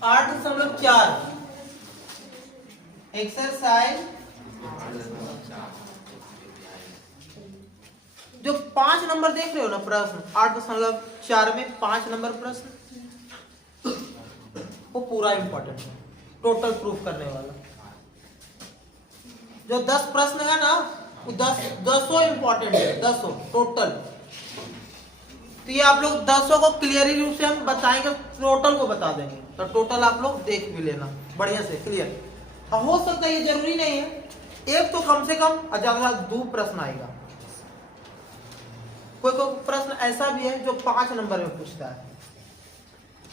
8.4 exercise जो 5 number देख रहे हो ना प्रश्न 8.4 में 5 नंबर प्रश्न वो पूरा इंपॉर्टेंट है, टोटल प्रूफ करने वाला। जो 10 प्रश्न है ना वो 10 इंपॉर्टेंट है, 10 टोटल। तो ये आप लोग 10 को क्लियरली रूप से हम बताएंगे, टोटल को बता देंगे। तो टोटल आप लोग देख भी लेना बढ़िया से क्लियर। हो सकता है ये जरूरी नहीं है एक तो कम से कम ज्यादा 2 प्रश्न आएगा। कोई प्रश्न ऐसा भी है जो 5 नंबर में पूछता है,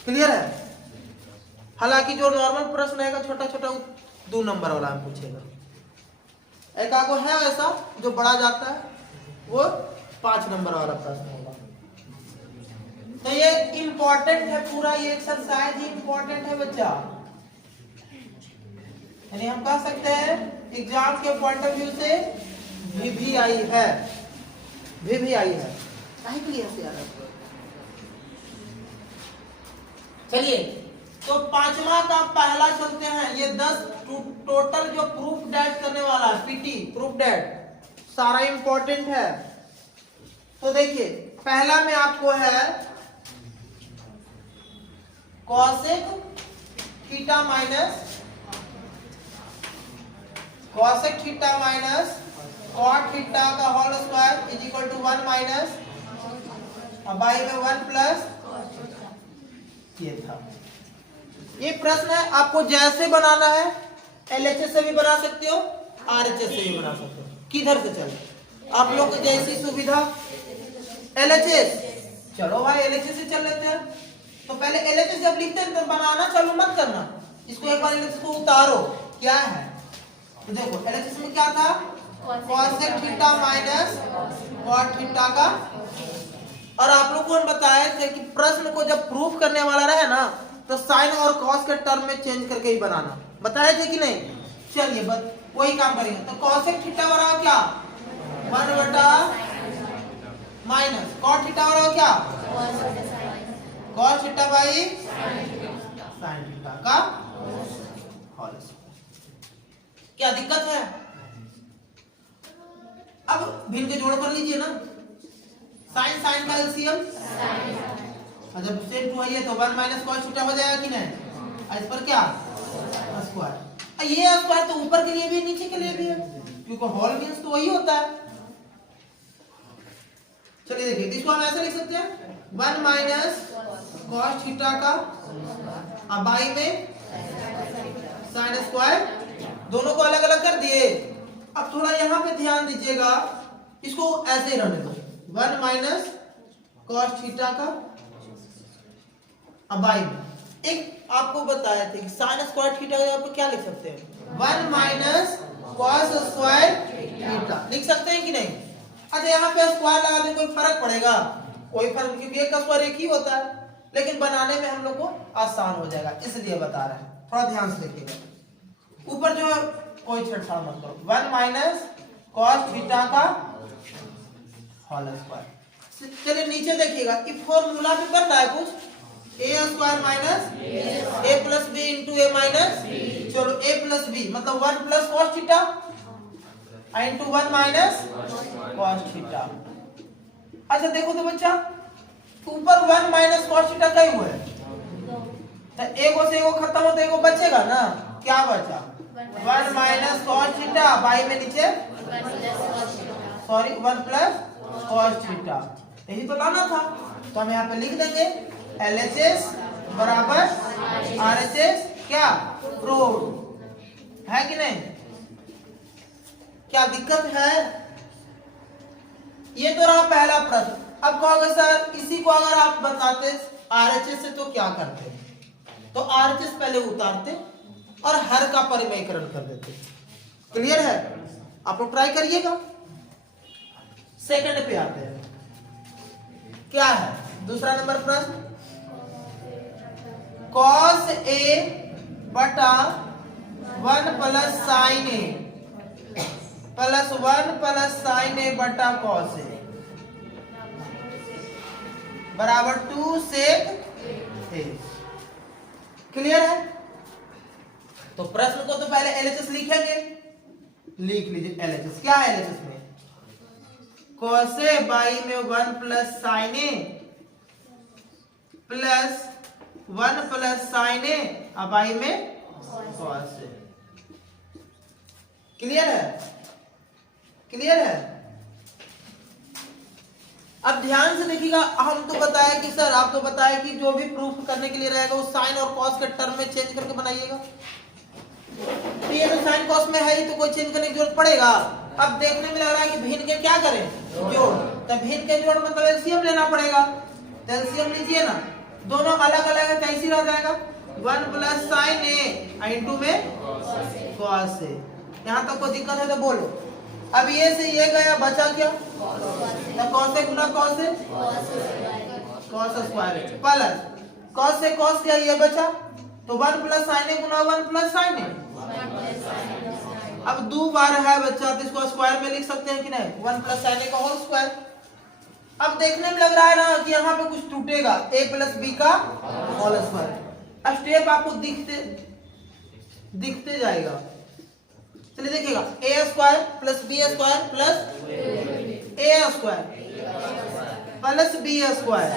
क्लियर है। हालांकि जो नॉर्मल प्रश्न रहेगा छोटा छोटा 2 नंबर वाला में पूछेगा। एक आगो है ऐसा जो बड़ा जाता है वो 5 नंबर वाला प्रश्न होगा। तो ये इंपॉर्टेंट है, पूरा ये एक्सरसाइज ही इंपॉर्टेंट है बच्चा। यानी हम कह सकते हैं एग्जाम के पॉइंट ऑफ व्यू से VVI है, VVI है। काहे के लिए ऐसे आ रहा है? चलिए तो 5वां का पहला चलते हैं। ये 10 टोटल जो प्रूफ डेट करने वाला है, PT प्रूफ डेट सारा इंपॉर्टेंट है। तो देखिए पहला में आपको है cosec theta minus cot theta का whole square is equal to 1 minus by में 1 प्लस। ये था ये प्रश्न है, आपको जैसे बनाना है LHS से भी बना सकते हो, RHS से भी बना सकते हो। किधर से चले आप लोग को जैसी सुविधा। LHS चलो भाई LHS से चल लेते हैं। तो पहले LHS जब लिखते हैं तो बनाना चालू मत करना, इसको एक बार LHS को उतारो क्या है। तो देखो LHS में क्या था, cosec theta minus cot theta का। और आप लोग को हम बताए थे कि प्रश्न को जब प्रूफ करने वाला रहे ना तो साइन और कॉस के टर्म में चेंज करके ही बनाना, बताए थे कि नहीं। चलिए वही काम करेंगे। तो कॉसेक थीटा बराबर क्या 1 बटा माइनस कॉट थीटा बराबर क्या cos theta by sine theta का होल स्क्वायर। क्या दिक्कत है? अब भिन्न के जोड़ कर लीजिए ना, साइन साइन का एलसीएम और जब सेम टू है तो 1 माइनस कॉस थीटा हो जाएगा कि नहीं। इस पर क्या स्क्वायर, ये स्क्वायर तो ऊपर के लिए भी नीचे के लिए भी है क्योंकि होल मींस तो वही होता है। चलिए देखिए इसको हम ऐसे लिख सकते हैं 1 माइनस कॉस थीटा का अब बाई में साइन स्क्वायर, दोनों को अलग अलग कर दिए। अब थोड़ा यहाँ पे ध्यान दीजिएगा, इसको ऐसे ही रहने दो 1 माइनस कॉस थीटा का अब बाई में। एक आपको बताया थे कि साइन स्क्वायर थीटा का आप क्या लिख सकते हैं 1 माइनस कॉस स्क्वायर थीटा लिख सकते हैं कि नहीं। अच्छा यहाँ पे स्क्वायर लगा दें कोई फर्क पड़ेगा? कोई फर्क, क्योंकि एक का स्क्वायर एक ही होता है, लेकिन बनाने में हम लोग को आसान हो जाएगा इसलिए बता रहे हैं। थोड़ा ध्यान से देखिएगा, ऊपर जो है कोई छेड़छाड़ मत करो। 1 माइनस कॉस थीटा का होल स्क्वायर। चलिए नीचे देखिएगा कि फॉर्मूला में बन रहा है कुछ a square minus a plus B into A minus. चलो a प्लस बी मतलब 1 plus cos theta into 1 minus cos theta. अच्छा देखो तो बच्चा ऊपर 1 माइनस कॉस थीटा कई हुआ है तो एगो से एगो खत्म होता है, एगो बचेगा ना। क्या बचा 1 माइनस कॉस थीटा बाई में नीचे 1 प्लस कॉस थीटा, यही तो लाना था। तो हम यहाँ पे लिख देंगे LHS बराबर RHS क्या प्रूव है कि नहीं। क्या दिक्कत है? ये तो रहा पहला प्रश्न। अब कहोगे सर इसी को अगर आप बताते RHS से तो क्या करते? तो RHS पहले उतारते और हर का परिमयकरण कर देते। क्लियर है? आप लोग ट्राई करिएगा। सेकंड पे आते हैं, क्या है दूसरा नंबर प्रश्न cos A बटा 1 plus sign A plus 1 plus sign A बटा cos A बराबर 2 सेक A। क्लियर है? तो प्रश्न को तो पहले एलएचएस लिखेंगे, लिख लीजिए एलएचएस। क्या है एलएचएस में? cos ए बाई में 1 plus sine A plus 1 plus sine a अब बाई में cos ए। क्लियर है? क्लियर है? अब ध्यान से देखिएगा, हम तो बताया कि सर आप तो बताया कि जो भी प्रूफ करने के लिए रहेगा वो साइन और कॉस के टर्म में चेंज करके बनाइएगा। तो ये तो साइन कॉस में है ही, तो कोई चेंज करने की जरूरत पड़ेगा? अब देखने में लग रहा है कि भिन्न के क्या करें, जोड़। तो भिन्न के जोड़ मतलब एलसीएम लेना पड़ेगा। तो एलसीएम लीजिए ना, दोनों अलग अलग है, कैसी रह जाएगा? 1 प्लस साइन ए इंटू में कॉस ए। यहां तक कोई दिक्कत है तो बोलो। अब ये से ये गया, बचा क्या? कॉस से गुना कॉस से कॉस स्क्वायर प्लस कॉस से कॉस क्या, ये बचा। तो 1 plus sine A Guna 1 plus sine a. अब 2 बार है बच्चा, तो इसको स्क्वायर में लिख सकते हैं कि नहीं? 1 प्लस साइन ए का होल स्क्वायर। अब देखने में लग रहा है ना कि यहाँ पे कुछ टूटेगा, a प्लस बी का होल स्क्वायर। अब स्टेप आपको दिखते जाएगा। चलिए देखिएगा, a square plus B square plus a square plus B square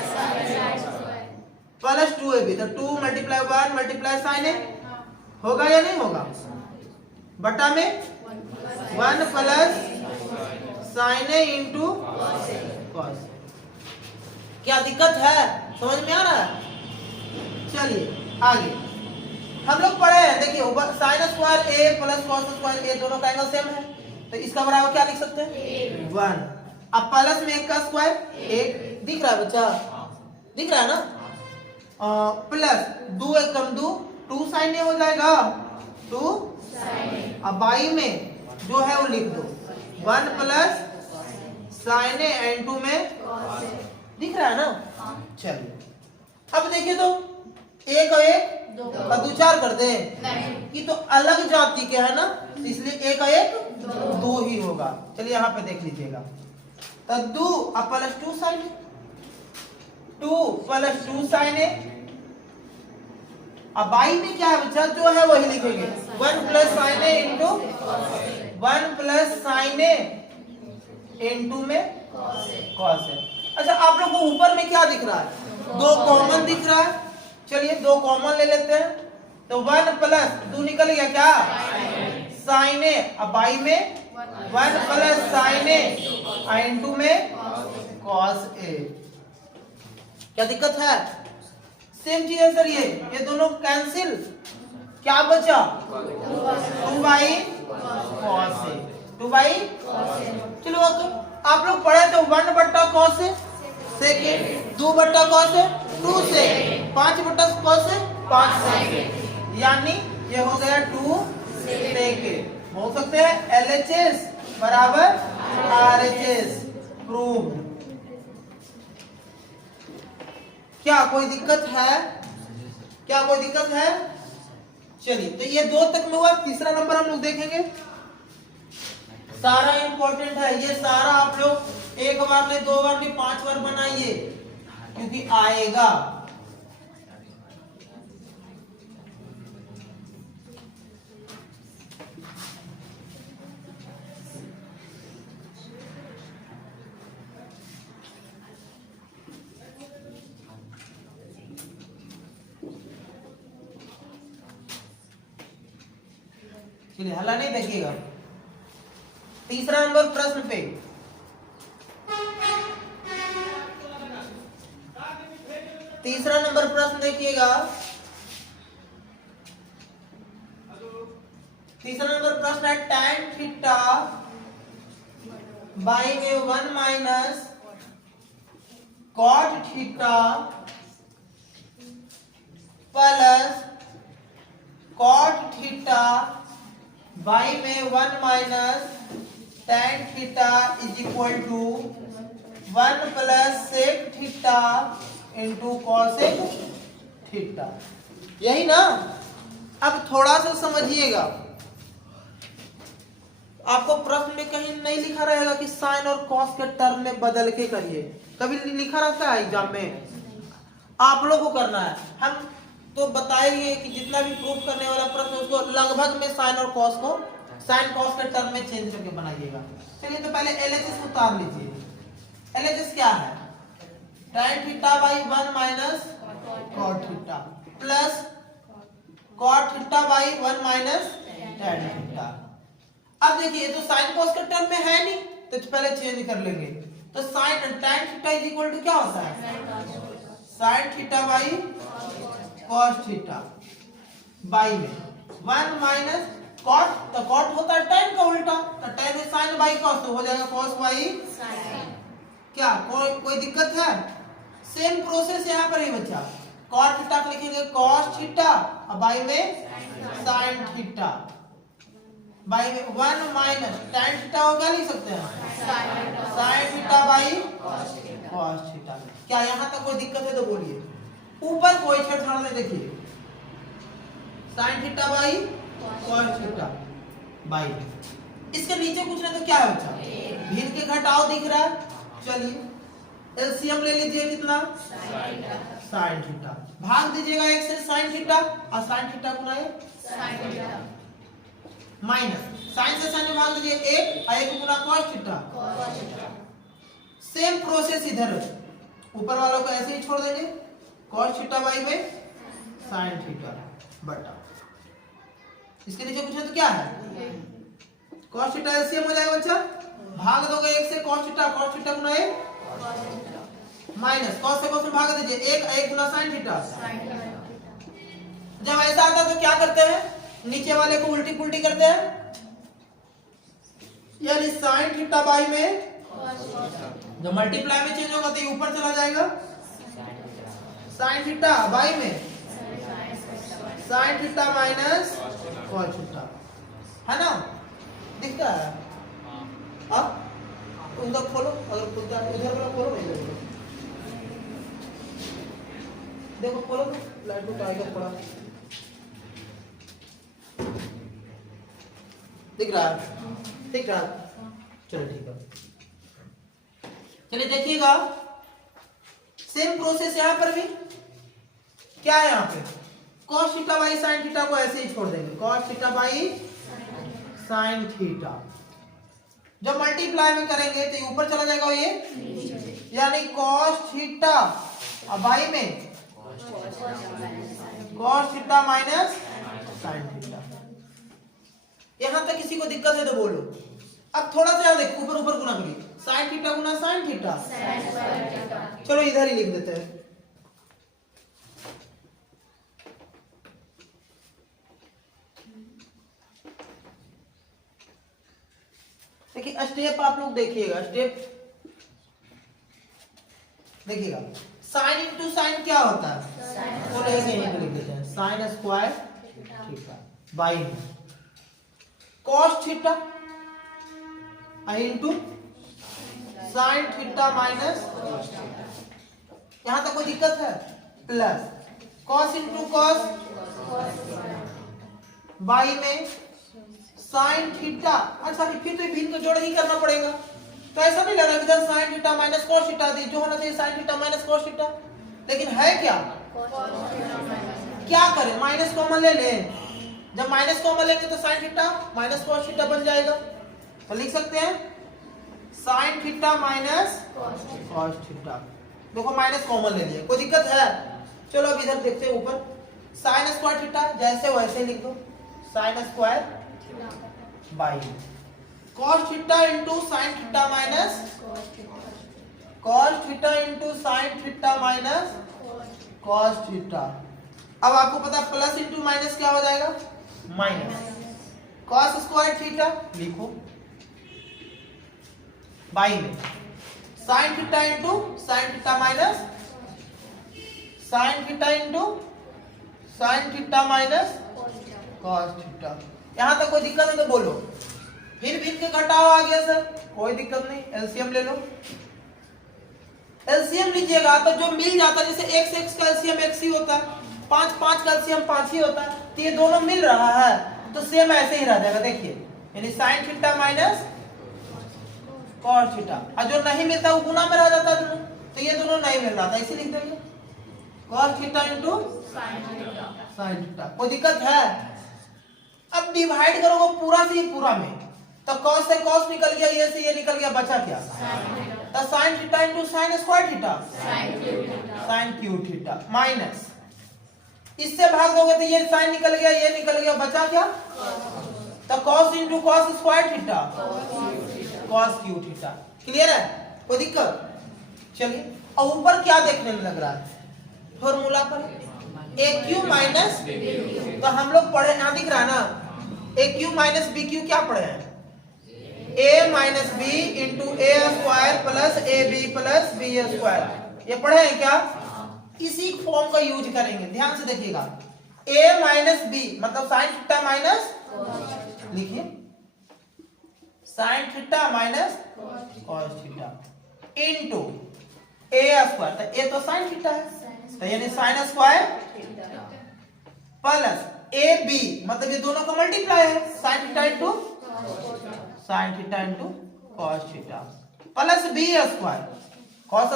plus 2ab। तो 2 मल्टीप्लाई 1 मल्टीप्लाई साइन ए होगा या नहीं होगा? बटा में 1 प्लस साइन ए इंटू कॉस। क्या दिक्कत है? समझ में आ रहा है? चलिए आगे हम लोग पढ़े हैं, देखिए साइन स्क्वायर ए प्लस कॉस स्क्वायर ए दोनों का एंगल सेम है, तो इसका बराबर क्या लिख सकते हैं? 1। अब प्लस में 1 का स्क्वायर 1 दिख रहा है बच्चा, दिख रहा है ना? प्लस 2 1 कम 2 2 साइन ए हो जाएगा, 2 साइन ए। अब बाई में जो है वो लिख दो 1 प्लस साइन ए इंटू में दिख रहा है ना? चलिए अब देखिए तो एक और एक का 2 4 कर दे, ये तो अलग जाति के है ना, इसलिए एक का एक 2 ही होगा। चलिए यहाँ पे देख लीजिएगा, तो 2 अब plus 2 sign A, 2 plus 2 sign a. अब बाई में क्या है बच्चा, जो है वही लिखेंगे 1 प्लस साइन ए इंटू 1 प्लस साइन ए इंटू में कॉस ए। अच्छा आप लोग को ऊपर में क्या दिख रहा है? 2 कॉमन दिख रहा है। चलिए 2 कॉमन ले लेते हैं, तो 1 प्लस 2 निकल गया क्या? Sign a. अब बाई में 1 प्लस साइन ए इंटू में कॉस ए। क्या दिक्कत है? सेम चीज है सर, ये दोनों कैंसिल, क्या बचा? 2 बाई कॉस ए, 2 बाई। चलो आप लोग पढ़े तो 1 बट्टा कॉस ए सेकेंड, 2 बट्टा कॉस ए 2 से, 5 बट्टा कॉस ए 5 से, यानी ये हो गया 2 सेकेंड। बोल सकते हैं LHS बराबर RHS प्रूव। क्या कोई दिक्कत है? क्या कोई दिक्कत है? चलिए तो ये 2 तक में हुआ। तीसरा नंबर हम लोग देखेंगे, सारा इंपॉर्टेंट है ये सारा। आप लोग 1 बार नहीं 2 बार नहीं 5 बार बनाइए, क्योंकि आएगा। चलिए हल्ला नहीं देखिएगा। तीसरा नंबर प्रश्न पे तीसरा नंबर प्रश्न देखिएगा। तीसरा नंबर प्रश्न है tan थीटा बाई में 1 minus cot theta plus cot theta by में 1 minus tan theta is equal to 1 plus sec theta into cosec theta. यही ना? अब थोड़ा सा समझिएगा, आपको प्रश्न में कहीं नहीं लिखा रहेगा कि साइन और कॉस के टर्म में बदल के करिए, कभी लिखा रहता है एग्जाम में? आप लोगों को करना है। हम तो बताइए कि जितना भी प्रूफ करने वाला प्रश्न उसको लगभग में साइन और कॉस को साइन कॉस के टर्म में चेंज करके बनाइएगा। चलिए तो पहले एलएचएस उतार लीजिए। एलएचएस क्या है? tan theta by 1 minus cot theta plus cot theta by 1 minus tan theta. अब देखिए तो साइन कॉस के टर्म में है नहीं तो पहले चेंज कर लेंगे। तो sine tan theta is equal to क्या होता है? Sine theta by cos theta by में 1 माइनस कॉट, तो कॉट होता है tan का उल्टा, तो tan है साइन बाई कॉस, तो हो जाएगा कॉस बाई साइन। क्या कोई दिक्कत है? सेम प्रोसेस यहाँ पर ही बच्चा, कॉट थीटा लिखेंगे कॉस थीटा और बाई में साइन थीटा बाई में 1 माइनस tan थीटा हो क्या लिख सकते हैं? Sine theta by cos theta. क्या यहाँ तक कोई दिक्कत है तो बोलिए। ऊपर कोई छेड़छाड़ नहीं, देखिए sign theta by cos theta by, इसके नीचे कुछ नहीं तो क्या है बच्चा? भिन्न के घटाव दिख रहा है। चलिए एलसीएम ले लीजिए, कितना? Sine theta. भाग दीजिएगा एक से साइन थीटा और साइन थीटा गुना माइनस साइन से साइन में भाग दीजिए 1 और 1 गुना कॉस थीटा। सेम प्रोसेस इधर ऊपर वालों को ऐसे ही छोड़ देंगे, कॉस थीटा बाई में साइन थीटा बटा, इसके नीचे कुछ है तो क्या है? कॉस थीटा एलसीएम हो जाएगा बच्चा। भाग दोगे 1 से कॉस थीटा गुना 1 माइनस कॉस से कॉस में भाग दीजिए 1 गुना साइन थीटा। जब ऐसा आता है तो क्या करते हैं? नीचे वाले को उल्टी पुल्टी करते हैं, यानी साइन थीटा बाई में जब मल्टीप्लाई में चेंज होगा तो ये ऊपर चला जाएगा, साइन थीटा बाई में sign theta minus cos theta, है ना? दिखता है? अब उधर खोलो, अगर खुलता है उधर वाला खोलो, इधर देखो खोलो तो लाइट को टाइगर पड़ा दिख रहा है? दिख रहा है? चलो ठीक है। चलिए देखिएगा सेम प्रोसेस यहां पर भी क्या है? यहां पे cos theta by sine theta को ऐसे ही छोड़ देंगे, cos theta by sine theta. जब मल्टीप्लाई में करेंगे तो ये ऊपर चला जाएगा ये, यानी cos थीटा बाई में cos theta minus sine theta. यहां तक किसी को दिक्कत है तो बोलो। अब थोड़ा सा देखो ऊपर ऊपर गुना करिए, साइन थीटा गुना साइन थीटा। चलो इधर ही लिख देते हैं। देखिए स्टेप आप लोग देखिएगा, स्टेप देखिएगा। साइन इंटू साइन क्या होता है? तो ऐसे यहीं लिख देते हैं, sign square theta by cos theta into sine theta minus. यहां तक कोई दिक्कत है? Plus cos into cos by में साइन थीटा। अच्छा फिर तो भिन्न को जोड़ ही करना पड़ेगा, तो ऐसा नहीं लग रहा इधर sine theta minus cos theta दी, जो होना चाहिए sine theta minus cos theta, लेकिन है क्या? क्या करें? माइनस कॉमन ले लें। जब माइनस कॉमन लेंगे तो sine theta minus cos theta बन जाएगा, तो लिख सकते हैं sine theta minus cos theta. देखो माइनस कॉमन ले लिया, कोई दिक्कत है? चलो अब इधर देखते हैं ऊपर, साइन स्क्वायर थीटा जैसे वैसे लिख दो, sine square by cos theta into sine theta minus cos theta into sine theta minus cos theta. अब आपको पता प्लस इंटू माइनस क्या हो जाएगा? माइनस कॉस स्क्वायर थीटा लिखो बाई में sign theta into sine theta minus sine theta into sine theta minus cos theta. यहां तक कोई दिक्कत नहीं तो बोलो। फिर भिन्न के घटाव आ गया सर, कोई दिक्कत नहीं, एलसीएम ले लो। एलसीएम लीजिएगा तो जो मिल जाता है, जैसे x x का एलसीएम x ही होता है, 5 5 का एलसीएम 5 ही होता है, तो ये दोनों मिल रहा है तो सेम ऐसे ही रह जाएगा। देखिए यानी sign theta minus cos theta, और जो नहीं मिलता वो गुना में रह जाता है दोनों, तो ये दोनों नहीं मिल रहा था, इसे लिख देंगे cos theta into sine theta. कोई दिक्कत है? अब डिवाइड करोगे पूरा से ही पूरा में, तो cos से cos निकल गया, ये से ये निकल गया, बचा क्या? तो sine theta into sign square theta, sine cube theta, minus इससे भाग दोगे तो ये साइन निकल गया, ये निकल गया, बचा क्या? तो cos into cos square theta, cos cube theta. Clear है? कोई दिक्कत? चलिए अब ऊपर क्या देखने में लग रहा है? फॉर्मूला पर ए क्यू माइनस, तो हम लोग पढ़े, यहाँ दिख रहा है ना, a cube minus b cube, क्या पढ़े हैं? A minus b into a square plus a b plus B square, ये पढ़े हैं क्या? इसी फॉर्म का यूज करेंगे, ध्यान से देखिएगा। ए माइनस बी मतलब साइन थीटा माइनस, लिखिए sine theta minus cos theta into a square, तो ए तो साइन थीटा है, तो यानी sine square plus a b मतलब ये दोनों का मल्टीप्लाई है, sine theta into sine theta into cos theta plus B square cos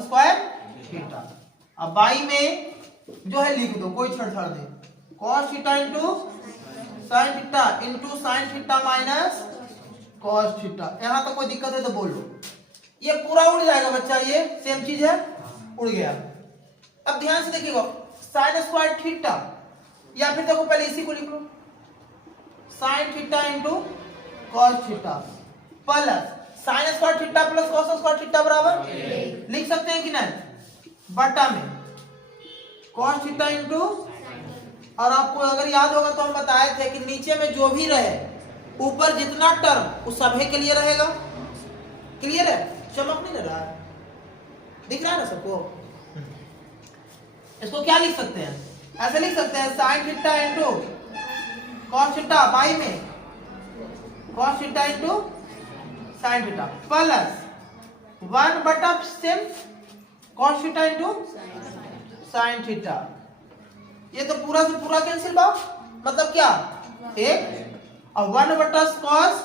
square theta. अब बाई में जो है लिख दो, कोई छेड़छाड़ नहीं, cos theta into sine theta minus cos theta. यहां तक कोई दिक्कत है तो बोल लो, ये पूरा उड़ जाएगा बच्चा, ये सेम चीज है, उड़ गया। अब ध्यान से देखिएगा, साइन स्क्वायर थीटा, या फिर देखो पहले इसी को लिख लो, sine theta into cos theta plus sine square theta plus cos square theta बराबर लिख सकते हैं कि नहीं? बटा में कॉस थीटा इंटू, और आपको अगर याद होगा तो हम बताए थे कि नीचे में जो भी रहे, ऊपर जितना टर्म उस सभी के लिए रहेगा। क्लियर है? चमक नहीं रहा है, दिख रहा है ना सबको? इसको क्या लिख सकते हैं? ऐसे लिख सकते हैं, sine theta into cos theta by में cos theta into sine theta plus 1 बटा same cos theta into sine theta. ये तो पूरा से पूरा कैंसिल बा, मतलब क्या? एक और 1 बटा कॉस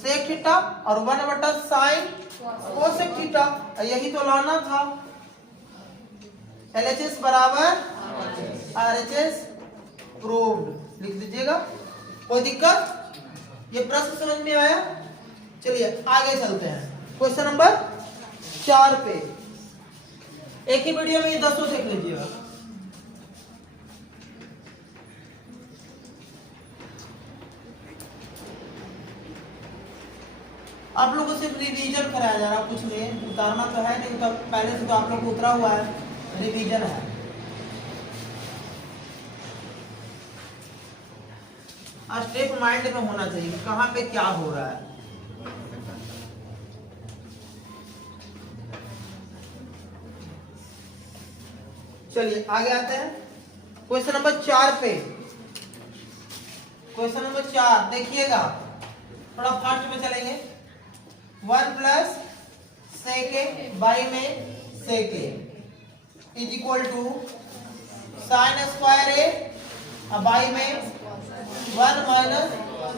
सेक थीटा और 1 बटा साइन कोसेक थीटा, यही तो लाना था। LHS बराबर RHS प्रूव्ड, लिख दीजिएगा। कोई दिक्कत? ये प्रश्न समझ में आया? चलिए आगे चलते हैं, क्वेश्चन नंबर 4 पे। एक ही वीडियो में ये 10 देख लीजिएगा। आप लोगों से रिवीजन कराया जा रहा, कुछ नहीं उतारना तो है नहीं, तो पहले से तो आप लोग को उतरा हुआ है, रिवीजन है। स्टेप माइंड में होना चाहिए, कहां पे क्या हो रहा है। चलिए आगे आते हैं, क्वेश्चन नंबर 4 पे। क्वेश्चन नंबर 4 देखिएगा, थोड़ा फास्ट में चलेंगे। 1 प्लस सेके बाई में सेके is equal to sine square A by में 1 माइनस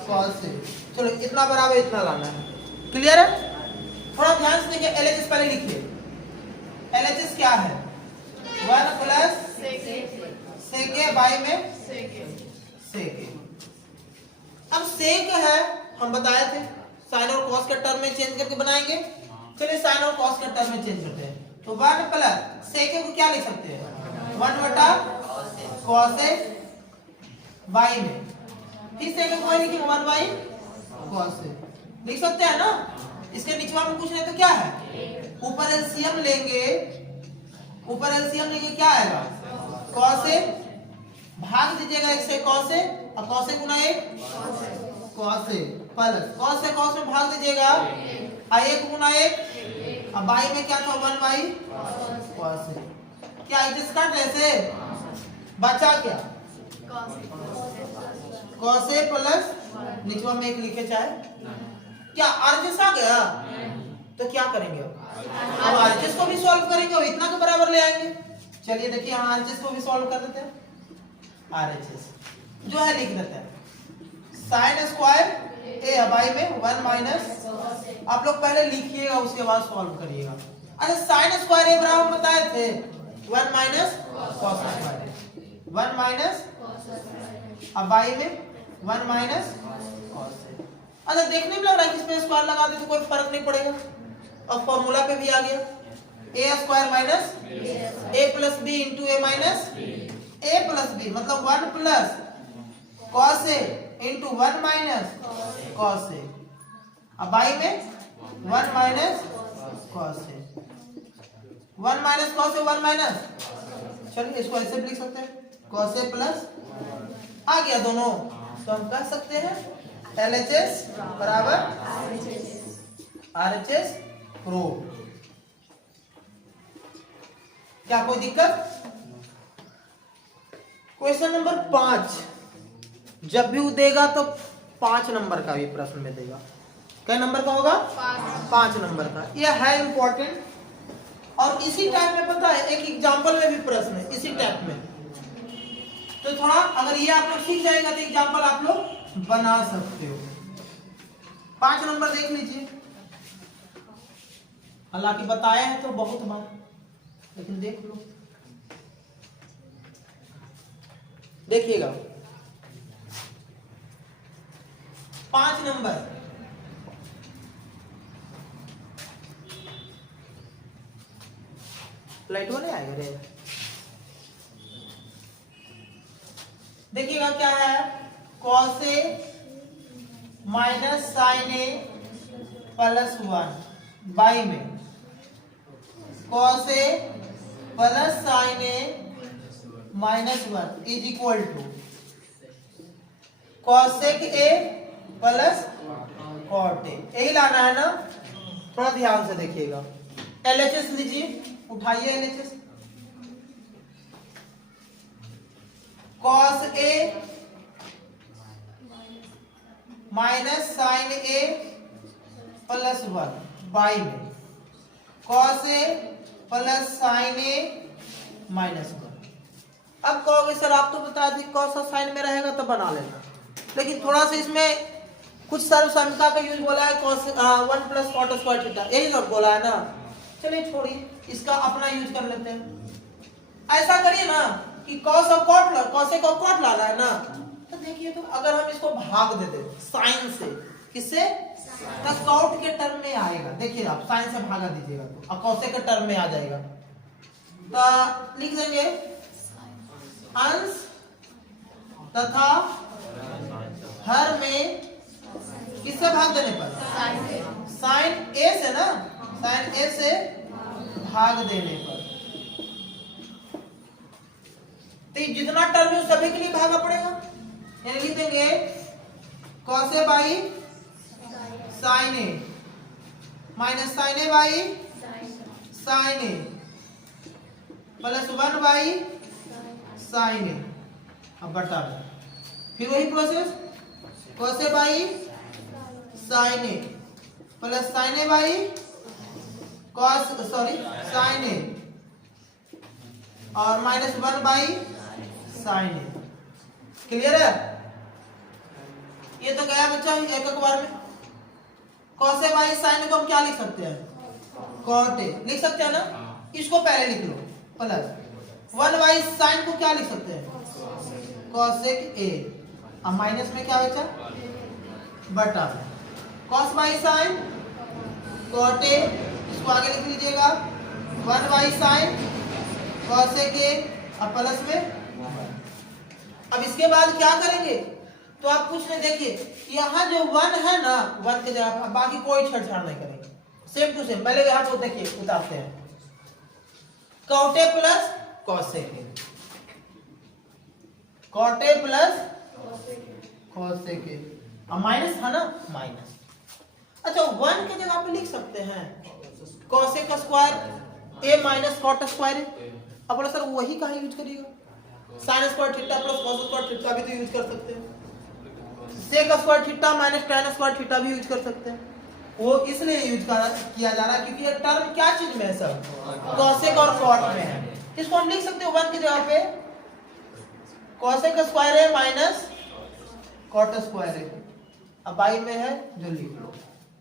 कॉस ए। चलो इतना बराबर इतना लाना है। क्लियर है? थोड़ा ध्यान से देखिए, LHS पहले लिखिए। LHS क्या है? 1 प्लस सेके बाई में सेके। अब सेक है, हम बताए थे साइन और कॉस के टर्म में चेंज करके बनाएंगे। चलिए साइन और कॉस के टर्म में चेंज करते हैं, तो 1 प्लस सेके को क्या लिख सकते हैं? 1 बटा कॉस ए बाई में, फिर सेके को लिखेंगे 1 बाई कॉस ए, लिख सकते हैं ना? इसके निचवा में कुछ नहीं तो क्या है, ऊपर एलसीएम लेंगे, ऊपर एलसीएम लेंगे क्या आएगा? कॉस ए, भाग दीजिएगा 1 से कॉस ए, और cos A Guna 1 cos A plus cos से कॉस में भाग दीजिएगा, और 1 गुना 1, और बाई में क्या था? 1 बाई कॉस ए। क्या इसका कैसे बचा? क्या कॉस ए प्लस निचवा में 1 लिखे चाहे, क्या आरएचएस आ गया? तो क्या करेंगे अब आरएचएस को भी सॉल्व करेंगे और इतना के बराबर ले आएंगे। चलिए देखिए, यहाँ आरएचएस को भी सॉल्व कर देते हैं। आरएचएस जो है लिख देते हैं, साइन स्क्वायर ए बाई में 1 माइनस, आप लोग पहले लिखिएगा उसके बाद सॉल्व करिएगा। अच्छा साइन स्क्वायर ए बराबर बताए थे 1 माइनस कॉस स्क्वायर, 1 माइनस, अब बाई में 1 माइनस कॉस ए। अच्छा देखने में लग रहा है कि इस पे स्क्वायर लगा दे तो कोई फर्क नहीं पड़ेगा, और फॉर्मूला पे भी आ गया ए square minus A plus B into A minus A plus B, मतलब 1 plus cos A into 1 minus cos ए, अब बाई में 1 माइनस कॉस ए, 1 माइनस कॉस ए 1 माइनस, चलिए इसको ऐसे भी लिख सकते हैं कॉस ए प्लस, आ गया दोनों, तो हम कह सकते हैं LHS बराबर RHS प्रूव। क्या कोई दिक्कत? क्वेश्चन नंबर 5 जब भी वो देगा तो 5 नंबर का भी प्रश्न में देगा। क्या नंबर का होगा? 5 नंबर का। यह है इंपॉर्टेंट, और इसी टाइप में पता है एक एग्जाम्पल में भी प्रश्न है इसी टाइप में, तो थोड़ा अगर ये आप लोग सीख जाएगा तो एग्जाम्पल आप लोग बना सकते हो। 5 नंबर देख लीजिए, हालांकि बताया है तो बहुत बार, लेकिन देख लो, देखिएगा 5 नंबर, लाइट वो नहीं आएगा रे, देखिएगा क्या है, cos A minus sine A plus 1 by में cos A plus sine A minus 1 is equal to cosec A plus cot ए, यही लाना है ना, थोड़ा ध्यान से देखिएगा। LHS लीजिए, उठाइए LHS, cos A minus sine A plus 1 by में कॉस ए प्लस साइन ए माइनस 1। अब कहोगे सर आप तो बता दी कॉस और साइन में रहेगा तो बना लेना, लेकिन थोड़ा सा इसमें कुछ सर्वसंख्या का यूज बोला है, cos 1 plus cot square theta, यही सब बोला है ना। चलिए छोड़िए, इसका अपना यूज कर लेते हैं। ऐसा करिए ना कि कॉस और कॉट, कॉस को कॉट लाना है ना, तो देखिए तो अगर हम इसको भाग दे दें साइन से, किससे? तो कॉट के टर्म में आएगा, देखिए आप साइन से भागा दीजिएगा तो कॉस के टर्म में आ जाएगा, तो लिख देंगे अंश तथा हर में किससे भाग देने पर? साइन ए से ना, साइन ए से भाग देने पर, तो जितना टर्म है सभी के लिए भागा पड़ेगा, यानी लिख देंगे cos A by sine A minus sine A by sine A plus 1 by sine a, अब बटा दो, फिर वही process cos A by sine A plus sine A by cos, sorry sine a, और minus 1 by sine a. Clear है? ये तो गया बच्चा एक एक बार में। कॉस ए बाई साइन को हम क्या लिख सकते हैं? कॉट ए लिख सकते हैं ना, इसको पहले लिख लो, प्लस 1 बाई साइन को क्या लिख सकते हैं? कॉसेक ए, अब माइनस में क्या बचा? बटा cos by sine cot A, इसको आगे लिख लीजिएगा 1 बाई साइन कॉसेक ए, अब प्लस में। अब इसके बाद क्या करेंगे? तो आप कुछ नहीं, देखिए यहाँ जो 1 है ना, 1 के जगह बाकी कोई छेड़छाड़ नहीं करेंगे, सेम टू सेम। पहले यहाँ पे देखिए उतारते हैं, cot A plus cosec A, cot A plus cosec A, अब माइनस है ना, माइनस। अच्छा 1 के जगह पे लिख सकते हैं cosec square A minus cot square A. अब बोला सर वही कहाँ यूज करिएगा? Sine square theta plus cos square theta भी तो यूज कर सकते हैं, sec square theta minus tan square theta भी यूज कर सकते हैं। वो इसलिए यूज किया जा रहा है क्योंकि ये टर्म क्या चीज में है सर? कॉसेक और कॉट में है। इसको हम लिख सकते हो 1 की जगह पे cosec square A minus cot square A. अब बाई में है जो लिख लो,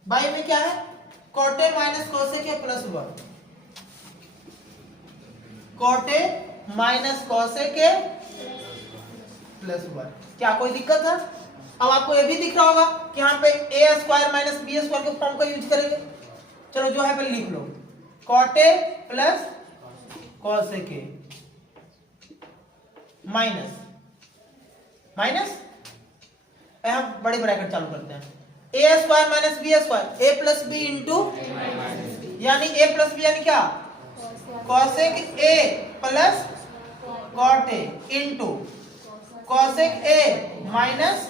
बाई में क्या है? कॉट ए माइनस कॉसेक ए प्लस 1। कॉट ए माइनस कॉस ए के प्लस 1। क्या कोई दिक्कत है? अब आपको ये भी दिख रहा होगा कि यहाँ पे A square minus B square के फॉर्म का यूज करेंगे। चलो जो है पहले लिख लो, कॉट ए प्लस कॉस ए के माइनस माइनस हम बड़े ब्रैकेट चालू करते हैं, A square minus B square, A plus B into यानी ए प्लस बी यानी क्या, cosec A plus cot A into cosec A minus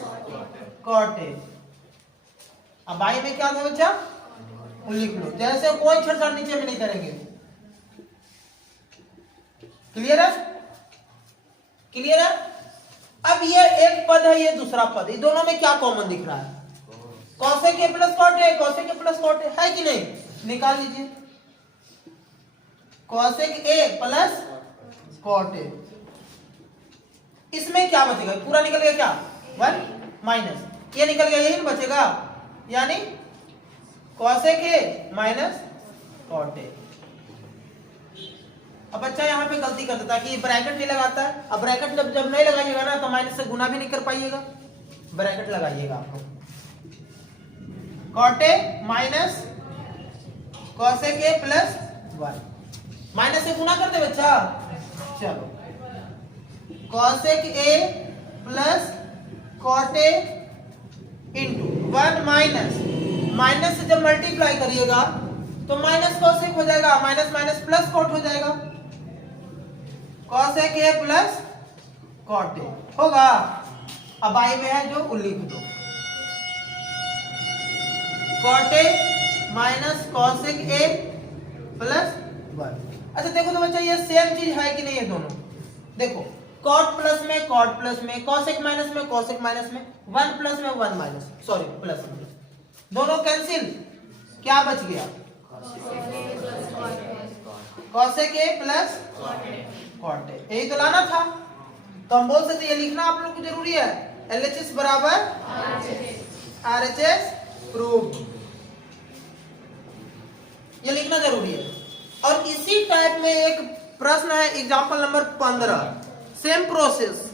cot A. अब बाई में क्या था बच्चा, लिख लो, जैसे कोई छेड़छाड़ नीचे में नहीं करेंगे। क्लियर है? क्लियर है? अब ये एक पद है, ये दूसरा पद, ये दोनों में क्या कॉमन दिख रहा है, cosec A plus cot A, cosec A plus cot A है कि नहीं, निकाल लीजिए, cosec A plus cot A. इसमें क्या बचेगा, पूरा निकल गया क्या, 1 माइनस ये निकल गया, यही बचेगा, यानी cosec A minus cot A. अब बच्चा यहाँ पे गलती कर देता है कि ब्रैकेट नहीं लगाता है। अब ब्रैकेट जब नहीं लगाइएगा ना तो माइनस से गुना भी नहीं कर पाइएगा, ब्रैकेट लगाइएगा आप लोग, कॉट ए माइनस कॉसेक ए प्लस 1, माइनस से गुना कर दे बच्चा। चलो cosec A plus cot A into 1 minus, minus से जब मल्टीप्लाई करिएगा तो माइनस कॉसेक हो जाएगा, माइनस माइनस प्लस कॉट हो जाएगा, cosec A plus cot A होगा। अब आई में है जो लिख दो, कॉट ए माइनस कॉसेक ए प्लस 1। अच्छा देखो तो बच्चा ये सेम चीज है कि नहीं, ये दोनों देखो, कॉट प्लस में कॉट प्लस में, कॉसेक माइनस में कॉसेक माइनस में, 1 प्लस में 1 माइनस, सॉरी प्लस में, दोनों कैंसिल, क्या बच गया, कॉसेक ए प्लस कॉट ए, यही तो लाना था। तो हम बोल सकते ये लिखना आप लोग को जरूरी है, LHS बराबर RHS प्रूव, ये लिखना जरूरी है। और इसी टाइप में एक प्रश्न है एग्जांपल नंबर 15, सेम प्रोसेस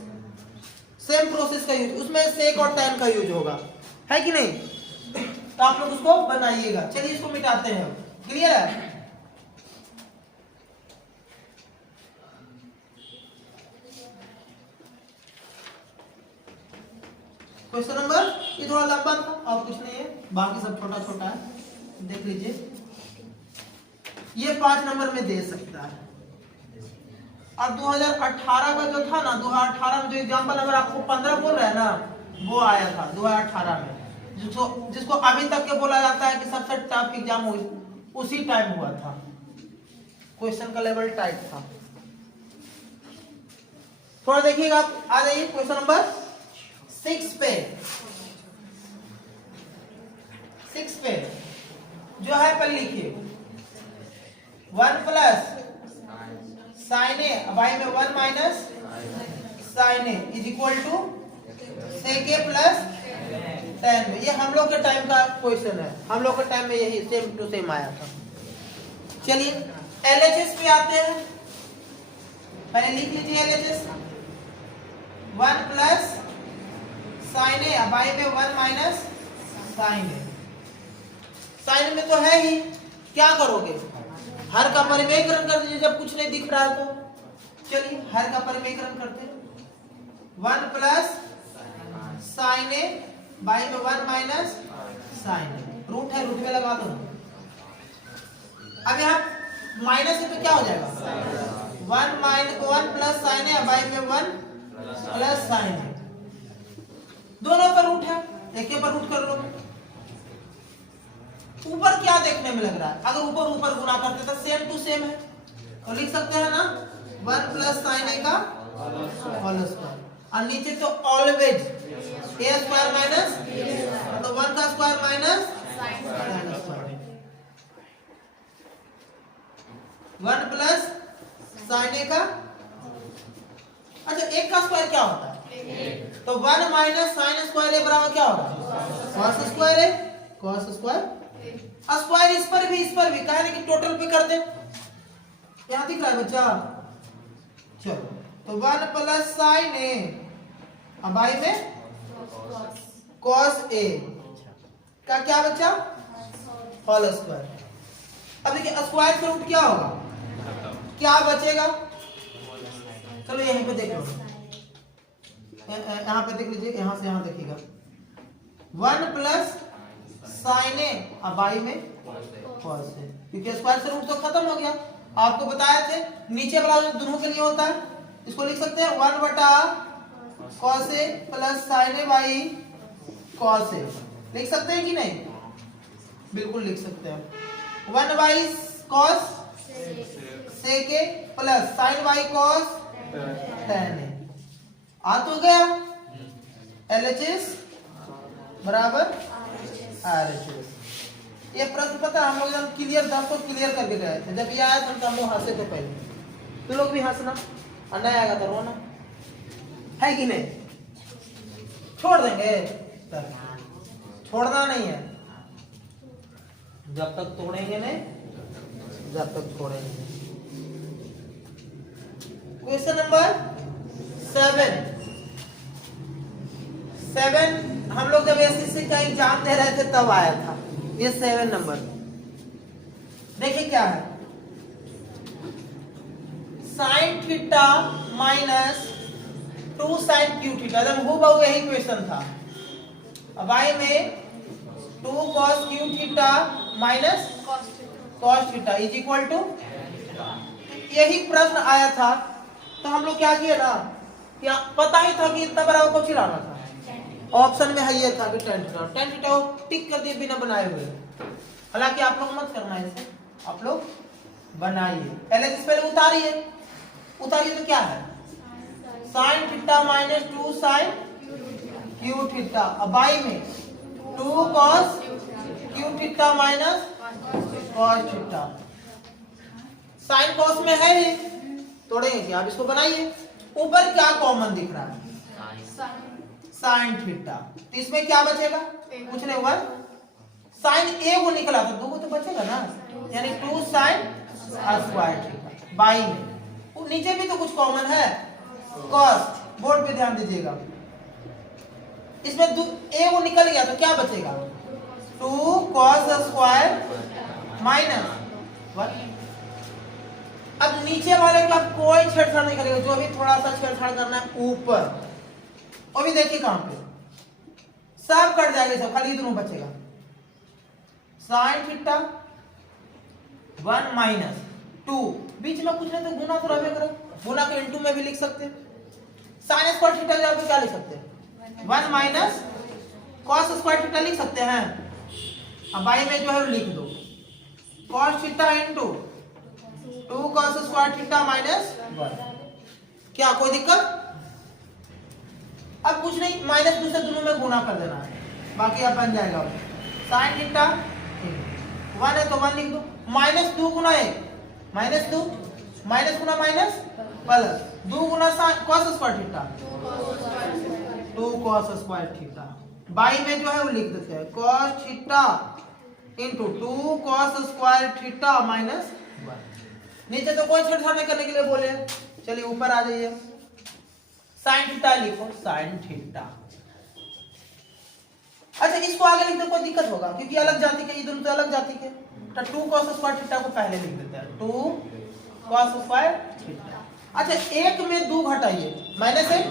का यूज, उसमें सेक और टैन का यूज होगा, है कि नहीं, तो आप लोग उसको बनाइएगा। चलिए इसको मिटाते हैं, क्लियर है? क्वेश्चन नंबर, ये थोड़ा लंबा था और कुछ नहीं है, बाकी सब छोटा छोटा है, देख लीजिए। ये 5 नंबर में दे सकता है। और 2018 का जो था ना, 2018 में जो एग्जाम्पल नंबर आपको 15 बोल रहा है ना, वो आया था 2018 में, जिसको अभी तक के बोला जाता है कि सबसे टफ एग्जाम हुई, उसी टाइम हुआ था, क्वेश्चन का लेवल टाइट था। थोड़ा देखिएगा, आ जाइए क्वेश्चन नंबर 6 पे। 6 पे जो है पहले लिखिए, 1 प्लस साइन ए, अब आई में 1 minus sine A is equal to sec A plus tan में। ये हम लोग के टाइम का क्वेश्चन है, हम लोग के टाइम में यही सेम टू सेम आया था। चलिए LHS पे आते हैं, पहले लिख लीजिए LHS, 1 प्लस साइन ए, अब आई में 1 माइनस साइन ए, साइन में तो है ही, क्या करोगे, हर का परिमेयकरण कर दीजिए जब कुछ नहीं दिख रहा है तो। चलिए हर का परिमेयकरण करते हैं, 1 प्लस साइन ए बाई में 1 माइनस साइन ए, रूट है, रूट में लगा दो। अब यहाँ माइनस है तो क्या हो जाएगा, 1 प्लस साइन ए बाई में 1 प्लस साइन ए, दोनों पर रूट है, एक पर रूट कर लो। ऊपर क्या देखने में लग रहा है, अगर ऊपर ऊपर गुना करते तो सेम टू सेम है, तो लिख सकते हैं ना 1 प्लस साइन ए का होल स्क्वायर, और नीचे तो ऑलवेज ए स्क्वायर माइनस, तो 1 का square minus sine square, 1 plus sine a का, अच्छा एक का स्क्वायर क्या होता है, तो 1 माइनस साइन स्क्वायर ए बराबर क्या होगा, कॉस स्क्वायर ए, कॉस स्क्वायर, स्क्वायर इस पर भी कहा कि टोटल पे कर दे, यहां दिख रहा है बच्चा, चलो तो 1 प्लस साइन ए, अब आई में कॉस ए का क्या बचा, होल स्क्वायर। अब देखिए स्क्वायर का रूट क्या होगा, क्या बचेगा, चलो यहीं पे देख लो, यहाँ पे देख लीजिए, यहाँ से यहाँ देखिएगा 1 प्लस साइन ए, अब आई में कॉस ए, क्योंकि स्क्वायर से रूट तो खत्म हो गया। आपको बताया थे नीचे वाला दोनों के लिए होता है, इसको लिख सकते हैं 1 बटा cos A plus sine A by cos a, लिख सकते हैं कि नहीं, बिल्कुल लिख सकते हैं। 1 by cosec A plus sine by cos tan a, आ तो गया LHS बराबर RHS। ये प्रश्न पता हम लोग जब क्लियर 10 को क्लियर करके गए थे, जब ये आया था हम लोग हंसे थे पहले, तो लोग भी हंसना और नहीं आएगा तो रोना है कि नहीं, छोड़ देंगे, छोड़ना नहीं है, जब तक तोड़ेंगे नहीं, जब तक छोड़ेंगे नहीं। क्वेश्चन नंबर 7 हम लोग जब SSC का एग्जाम दे रहे थे तब आया था ये 7 नंबर। देखिए क्या है, sine theta minus 2 sine cube theta, जब हूबहू यही क्वेश्चन था। अब आई में 2 cos cube theta minus cos theta is equal to, यही प्रश्न आया था, तो हम लोग क्या किए ना, क्या पता ही था कि इतना बड़ा को चिढ़ाना था, ऑप्शन में है ये था कि tan थीटा को टिक कर दिए बिना बनाए हुए। हालांकि आप लोग मत करना ऐसे, आप लोग बनाइए, LHS पहले उतारिए, उतारिए तो क्या है, sine theta minus 2 sine cube theta, अब बाई में 2 cos cube theta minus cos theta, sine cos में है ही, तोड़ेंगे क्या, आप इसको बनाइए। ऊपर क्या कॉमन दिख रहा है, साइन थीटा, तो इसमें क्या बचेगा, कुछ नहीं हुआ, साइन ए को निकला तो 2 को तो बचेगा ना, यानी 2 साइन स्क्वायर थीटा, बाई में नीचे भी तो कुछ कॉमन है, कॉस, बोर्ड पे ध्यान दीजिएगा, इसमें ए को निकल गया तो क्या बचेगा, 2 cos स्क्वायर माइनस 1। अब नीचे वाले का कोई छेड़छाड़ नहीं करेगा, जो भी थोड़ा सा छेड़छाड़ करना है ऊपर, और भी देखिए कहां पे सब कट जाएगा, सब खाली दोनों बचेगा, साइन थीटा 1 माइनस 2, बीच में कुछ नहीं तो गुना तो रहने करो, गुना को इनटू में भी लिख सकते हैं, साइन स्क्वायर थीटा जब क्या लिख सकते हैं, 1 माइनस कॉस स्क्वायर थीटा लिख सकते हैं, अब बाई में जो है लिख दो cos theta into 2 cos square theta minus 1, क्या कोई दिक्कत, अब कुछ नहीं, माइनस 2 से दोनों में गुना कर देना है, बाकी अब बन जाएगा साइन थीटा 1 है तो 1 लिख दो, minus 2 Guna 1 minus 2, minus Guna minus plus 2 Guna cos square theta 2 cos square theta, by में जो है वो लिख देते हैं cos theta into 2 cos square theta minus 1। नीचे तो कोई छेड़छाड़ नहीं करने के लिए बोले, चलिए ऊपर आ जाइए, साइन थीटा लिखो, साइन थीटा, अच्छा इसको आगे लिखने कोई दिक्कत होगा क्योंकि अलग जाति के, ये दोनों तो अलग जाति के, तो 2 cos स्क्वायर थीटा को पहले लिख देते हैं, 2 cos स्क्वायर थीटा। अच्छा एक में 2 घटाइए, माइनस 1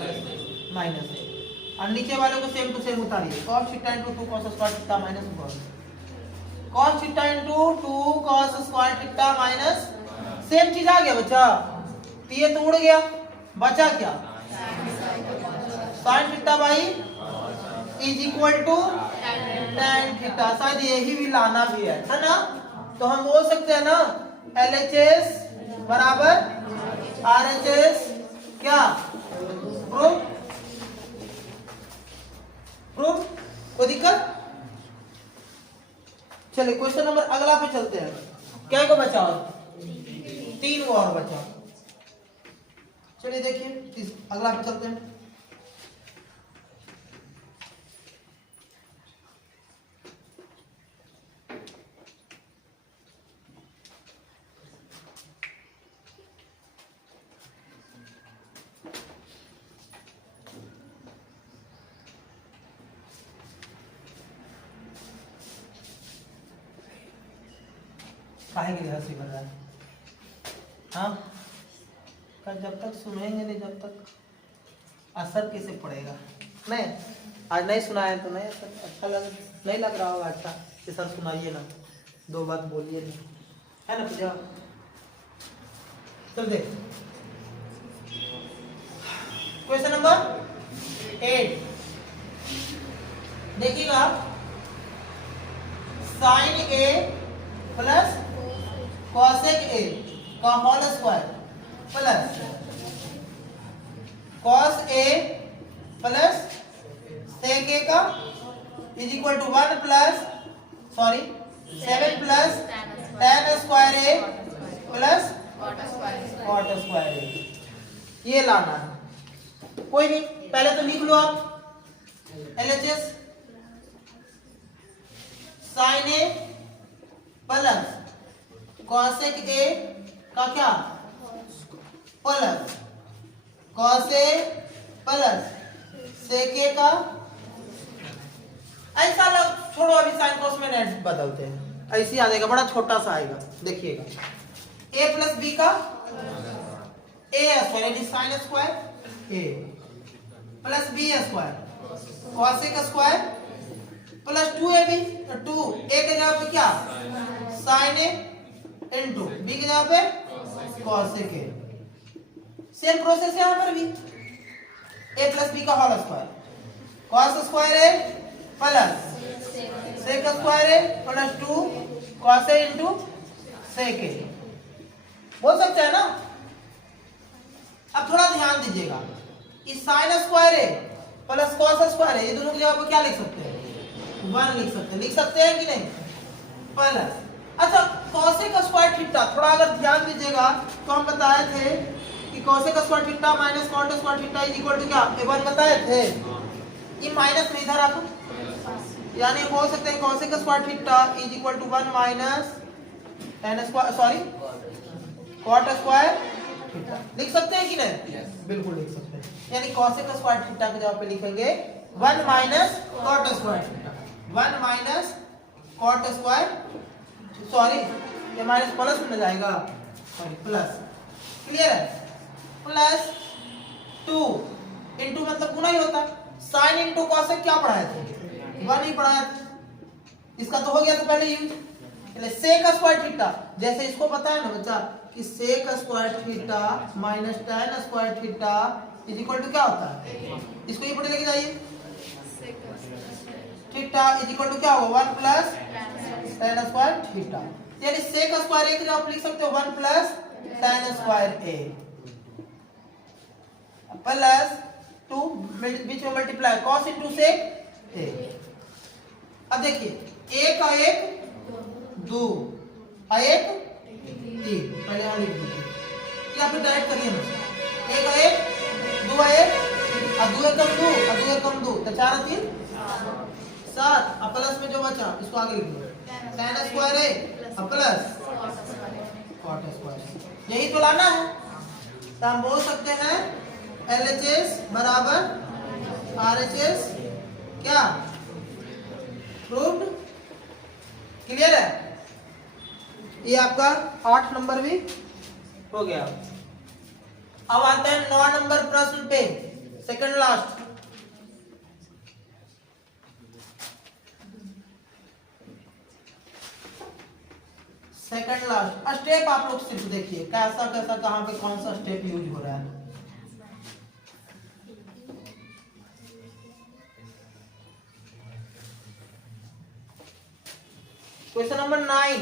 माइनस 1, और नीचे वाले को सेम टू सेम उतारिए, cos theta into 2 cos square theta minus 1, cos theta into 2 cos square theta minus, same चीज आ गया बच्चा, ये तो उड़ गया, बचा क्या, sine theta by is equal to tan theta, शायद यही भी लाना भी है ना, तो हम बोल सकते हैं ना LHS बराबर RHS, क्या प्रूफ, प्रूफ, कोई दिक्कत। चलिए क्वेश्चन नंबर अगला पे चलते हैं, क्या को बचाओ, 3 और बचा, चलिए देखिए अगला पे चलते हैं। काहे के लिए हंसी बन रहा है? हाँ, जब तक सुनेंगे नहीं, जब तक असर कैसे पड़ेगा? नहीं, आज नहीं सुनाया तो नहीं असर अच्छा नहीं लग रहा होगा अच्छा कि सर सुनाइए ना, दो बात बोलिए ना, है ना पूजा? चल देख क्वेश्चन नंबर 8 देखिएगा, साइन ए प्लस कॉसेक ए का होल स्क्वायर प्लस कॉस ए प्लस सेक ए का is equal to 1 plus 7 plus tan square A plus cot square ए, ये लाना है। कोई नहीं, पहले तो लिख लो आप LHS साइन ए प्लस कॉसेक ए का क्या प्लस कॉस ए प्लस सेक ए का, ऐसा लग छोड़ो, अभी साइन कॉस में नेट बदलते हैं, ऐसे आ जाएगा, बड़ा छोटा सा आएगा, देखिएगा a प्लस बी का a square sine square a plus B square cos A का स्क्वायर प्लस 2ab, 2 a के जगह पे क्या साइन ए इनटू बी के जगह पे कॉस ए के। सेम प्रोसेस है यहाँ पर भी, a प्लस बी का whole square cos square A plus sec square A plus 2 cos A into sec A, बोल सकते हैं ना? अब थोड़ा ध्यान दीजिएगा, इस साइन स्क्वायर ए प्लस कॉस स्क्वायर ए, ये दोनों की जगह पे क्या लिख सकते हैं? 1 लिख सकते हैं कि नहीं? प्लस, अच्छा कॉसेक स्क्वायर थीटा, थोड़ा अगर ध्यान दीजिएगा तो हम बताए थे कि cosec square theta minus cot square theta is equal to क्या, A1 बताए थे, ये माइनस में इधर रखो, यानी बोल सकते हैं cosec square theta is equal to 1 minus tan square cot square theta, लिख सकते हैं कि नहीं? बिल्कुल लिख सकते हैं, यानी कॉसेक स्क्वायर थीटा के जगह पे लिखेंगे 1 minus cot square theta, 1 minus cot square, ये माइनस प्लस में जाएगा, प्लस, क्लियर है? प्लस 2 इंटू मतलब गुना ही होता है, साइन इंटू कॉसेक क्या पढ़ाए थे? 1 ही पढ़ाया था, इसका तो हो गया था पहले यूज, सेक स्क्वायर थीटा, जैसे इसको पता है ना बच्चा कि sec square theta minus tan square theta is equal to क्या होता है? इसको ये पढ़े लेके जाइए, थीटा इज इक्वल टू क्या होगा 1 प्लस tan स्क्वायर थीटा, यानी सेक स्क्वायर ए की आप लिख सकते हो 1 प्लस tan स्क्वायर ए प्लस 2 बीच में मल्टीप्लाई cos इनटू सेक ए। अब देखिए एक का एक 2 और एक 3, पहले यहाँ लिख दीजिए, या फिर डायरेक्ट करिए ना, एक का एक 2 और एक और 2 एकम 2 और 2 एकम 2 तो 4 और 3 7, और प्लस में जो बचा इसको आगे लिख दो, tan स्क्वायर ए और प्लस कॉट स्क्वायर, यही तो लाना है, तो हम बोल सकते हैं LHS बराबर RHS क्या प्रूव्ड, क्लियर है? ये आपका 8 नंबर भी हो गया। अब आते हैं 9 नंबर प्रश्न पे, सेकंड लास्ट, स्टेप आप लोग सिर्फ देखिए कैसा कैसा कहां पे कौन सा स्टेप यूज हो रहा है। क्वेश्चन नंबर 9,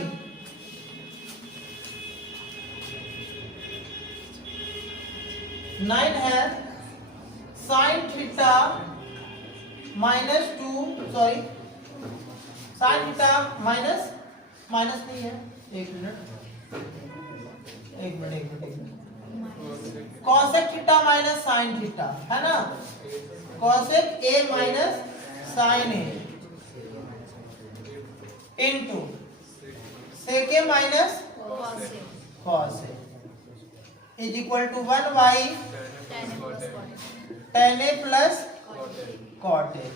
है sine theta minus 2 sine theta minus नहीं है, एक minute cosec theta minus sine theta है ना, cosec A minus sine A into sec A minus cos A is equal to 1 by tan A plus cot A.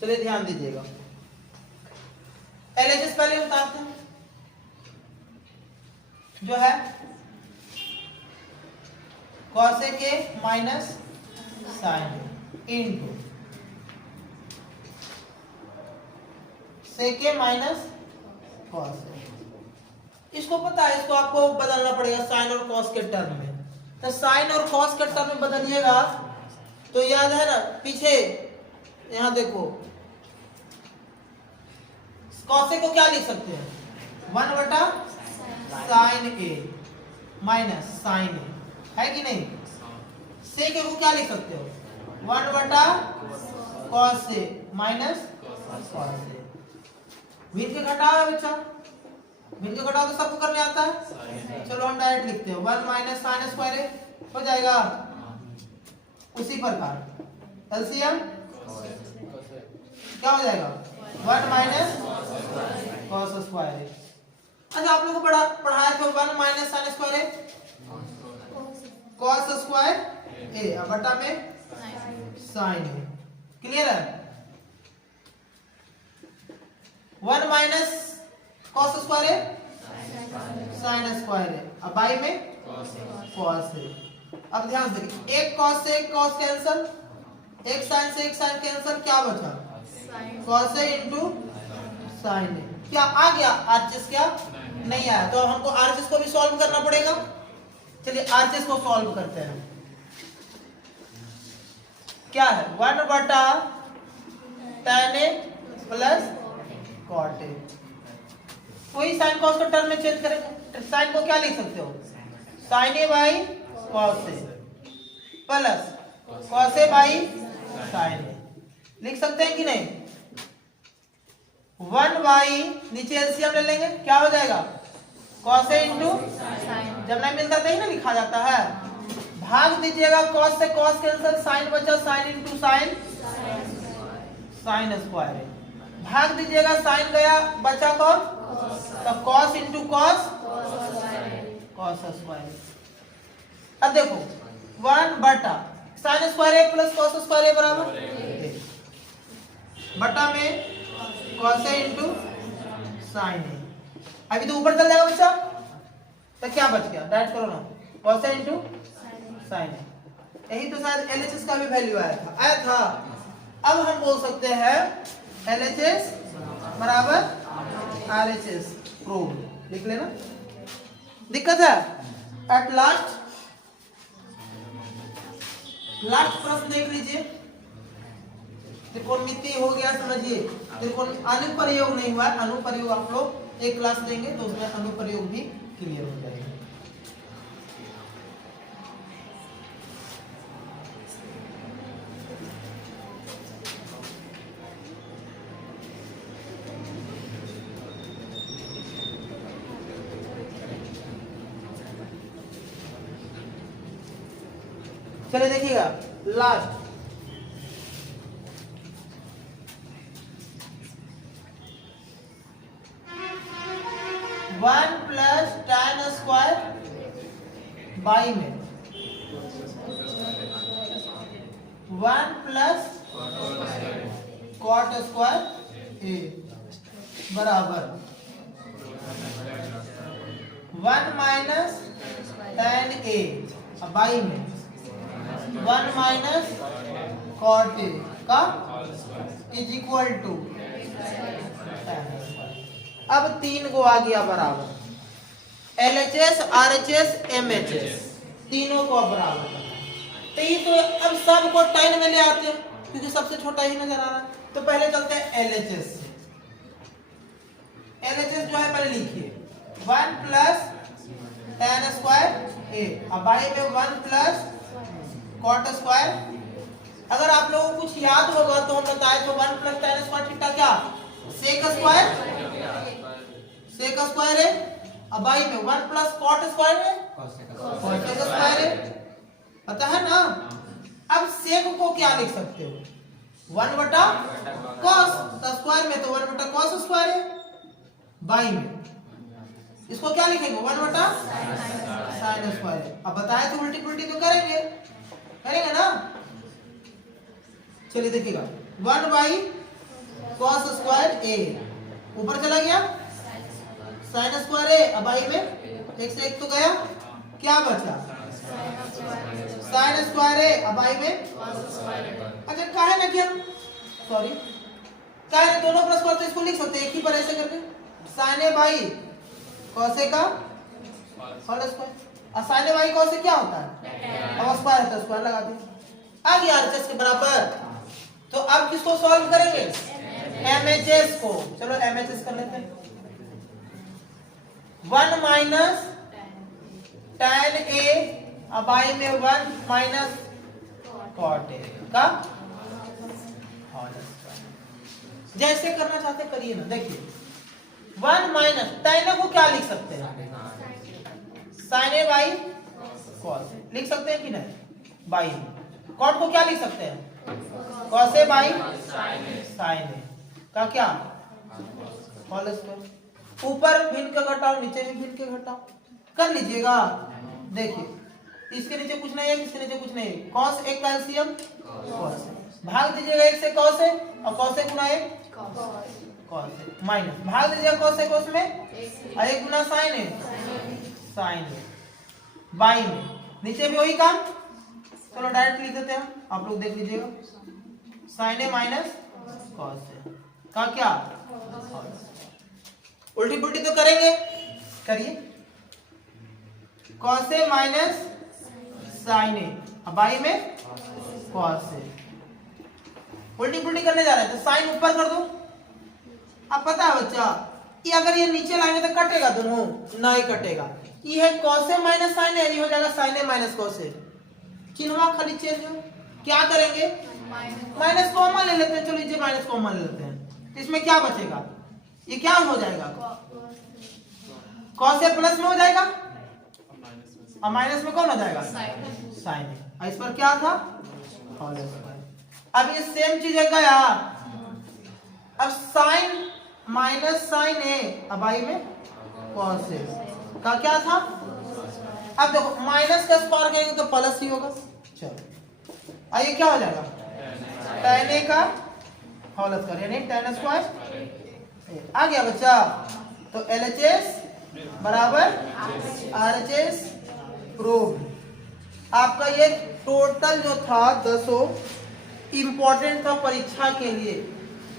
चलिए ध्यान दीजिएगा, LHS पहले बताते हैं, जो है cos A minus sin A into sec A minus cos A। इसको पता है, इसको आपको बदलना पड़ेगा साइन और कॉस के टर्म में। तो साइन और कॉस के टर्म में बदलिएगा तो याद है ना, पीछे यहां देखो, कॉस ए को क्या लिख सकते हैं, 1 बटा साइन ए माइनस साइन ए, है कि नहीं। सेक को क्या लिख सकते हो, 1 बटा कॉस ए माइनस कॉस ए। मिल के घटाओ बच्चा, मिल के घटाओ तो सबको करने आता है। चलो हम डायरेक्ट लिखते हैं, 1 माइनस साइन स्क्वायर ए हो जाएगा। उसी प्रकार एलसीएम क्या हो जाएगा, 1 माइनस कॉस स्क्वायर ए। अच्छा आप लोगों को पढ़ाया था 1 माइनस साइन स्क्वायर ए कॉस स्क्वायर ए बटा में साइन ए। क्लियर है, 1 minus cos square A sign square A, अब बाई में कॉस ए। अब ध्यान से देखिए, एक कॉस से एक कॉस कैंसल, एक साइन से एक साइन कैंसल, क्या बचा कॉस ए इंटू साइन ए। क्या आ गया आरएचएस, क्या नहीं आया, तो हमको आरएचएस को भी सॉल्व करना पड़ेगा। चलिए आरएचएस को सॉल्व करते हैं। क्या है, 1 बटा tan A plus cot A। कोई साइन कॉस का टर्म में चेंज करेंगे, साइन को क्या लिख सकते हो, sine A by cos A plus cos A by sine A, लिख सकते हैं कि नहीं। 1 बाई नीचे एलसीएम ले लेंगे, क्या हो जाएगा कॉस ए इंटू, जब नहीं मिलता तो ही ना लिखा जाता है, भाग दीजिएगा कॉस से कॉस कैंसल, साइन बचा sine into sine, sine square A, भाग दीजिएगा साइन गया बचा कौन, तो cos into cos, cos square. अब देखो 1 बटा sine square A plus cos square A बराबर बटा में cos A into sine A. अभी तो ऊपर चल जाएगा बच्चा, तो क्या बच गया, डायरेक्ट करो ना, कॉस ए इंटू साइन ए। यही तो शायद एलएचएस का भी वैल्यू आया था। अब हम बोल सकते हैं एलएचएस बराबर आरएचएस, प्रूव, लिख लेना। दिक्कत है, एट लास्ट प्रश्न देख लीजिए, त्रिकोणमिति हो गया, समझिए त्रिकोण अनुप्रयोग नहीं हुआ, अनुप्रयोग आप लोग एक क्लास देंगे तो उसमें अनुप्रयोग भी क्लियर हो जाएगा। चलिए देखिएगा last, one plus tan square by में 1 प्लस cot स्क्वायर ए बराबर 1 माइनस tan A बाई में 1 माइनस cot A का इज इक्वल टू। अब 3 को आ गया बराबर, LHS, RHS, MHS तीनों को बराबर करना। तो ये तो अब सबको tan में ले आते हैं क्योंकि सबसे छोटा ही नजर आ रहा है। तो पहले चलते हैं LHS से। LHS जो है पहले लिखिए 1 प्लस tan स्क्वायर ए अब बाई में 1 प्लस cot स्क्वायर। अगर आप लोगों को कुछ याद होगा तो हम बताए थे 1 प्लस tan स्क्वायर थीटा क्या, सेक स्क्वायर है, अब बाई में 1 प्लस cot स्क्वायर है, cos स्क्वायर है, पता है ना। अब सेक को क्या लिख सकते हो, 1 बटा cos, स्क्वायर में तो 1 बटा cos स्क्वायर है, बाई में इसको क्या लिखेंगे 1 बटा sin स्क्वायर है। अब बताए तो उल्टी पुल्टी तो करेंगे ना। चलिए देखिएगा 1 बाई cos स्क्वायर ए ऊपर चला गया साइन स्क्वायर ए, अब आई में एक से एक तो गया, क्या बचा साइन स्क्वायर ए, अब आई में अच्छा काहे ना किया सॉरी काहे दोनों प्लस स्क्वायर, तो इसको लिख सकते हैं एक ही पर ऐसे करके sign A by cos A का होल स्क्वायर, और साइन ए बाई कॉस ए क्या होता है अब स्क्वायर है तो स्क्वायर लगा दे, आ गया आरएचएस के बराबर। तो अब किसको सॉल्व करेंगे एमएचएस को, चलो एमएचएस कर लेते हैं। 1 माइनस tan a, अब आई में 1 माइनस cot a का जैसे करना चाहते करिए ना। देखिए 1 माइनस tan a को क्या लिख सकते हैं sin a by cos a लिख सकते हैं कि नहीं, बाई cot को क्या लिख सकते हैं cos a by sin a का क्या होल स्क्वायर, ऊपर भिन्न के घटाओ नीचे भी भिन्न के घटाओ कर लीजिएगा। देखिए इसके नीचे कुछ नहीं है, इसके नीचे कुछ नहीं है, cos a calcium cos a भाग दीजिएगा एक से cos a और cos a गुना एक cos a माइनस भाग दीजिएगा cos a cos में और एक गुना sin a बाई में नीचे भी वही काम, चलो डायरेक्ट लिख देते हैं आप लोग देख लीजिएगा sin a minus cos a का क्या उल्टी पुल्टी तो करेंगे, करिए cos a minus sin a, अब आई में cos a, उल्टी पुल्टी करने जा रहे हैं तो साइन ऊपर कर दो। अब पता है बच्चा ये अगर ये नीचे लाएंगे तो कटेगा दोनों, नहीं कटेगा, ये है cos a minus sin a, ये हो जाएगा sin a minus cos a, चिन्ह खाली चेंज हो, क्या करेंगे माइनस कॉमन ले लेते हैं, चलो ये माइनस कॉमन ले लेते हैं, इसमें क्या बचेगा ये क्या हो जाएगा cos a प्लस में हो जाएगा और माइनस में कौन हो जाएगा sin a, इस पर क्या था होल स्क्वायर। अब ये सेम चीज है गया, अब sin माइनस sin a, अब आई में cos a का क्या था, अब देखो माइनस का स्क्वायर करेंगे तो प्लस ही होगा, चलो आइए क्या हो जाएगा tan a का होल स्क्वायर यानी tan स्क्वायर आ गया बच्चा। तो LHS बराबर RHS प्रूव। आपका ये टोटल जो था 10 इंपॉर्टेंट था परीक्षा के लिए,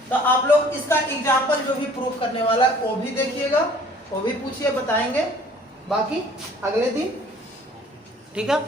तो आप लोग इसका एग्जाम्पल जो भी प्रूफ करने वाला है वो भी देखिएगा, वो भी पूछिए बताएंगे, बाकी अगले दिन, ठीक है।